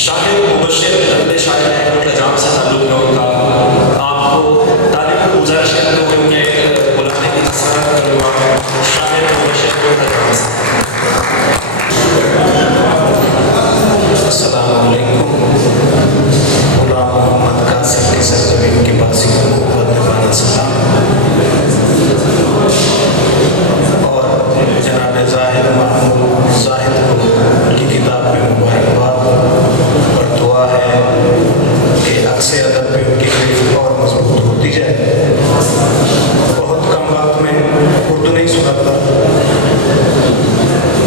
शाहिद मुबशिर अपने शायर हैं, उनका जाम से ताल्लुक़ है उनका। आपको तालिब को गुजारिश करते हुए उनके बुलाने की जसरत करूँगा। शाहिद मुबशिर उनका जाम से। अस्सलामु अलैकुम। गुलाम मोहम्मद कासिम की सरजमीन के बासी को बदनवाना सलाम और जनाब ज़ाहिद महमूद ज़ाहिद की किताब में मुबारकबाद और दुआ है कि अक्स अदब में उनकी ग्रिफ्त और मजबूत होती जाए। बहुत कम वक्त में उर्दू नहीं सुना था,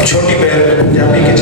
छोटी बहन पंजाबी के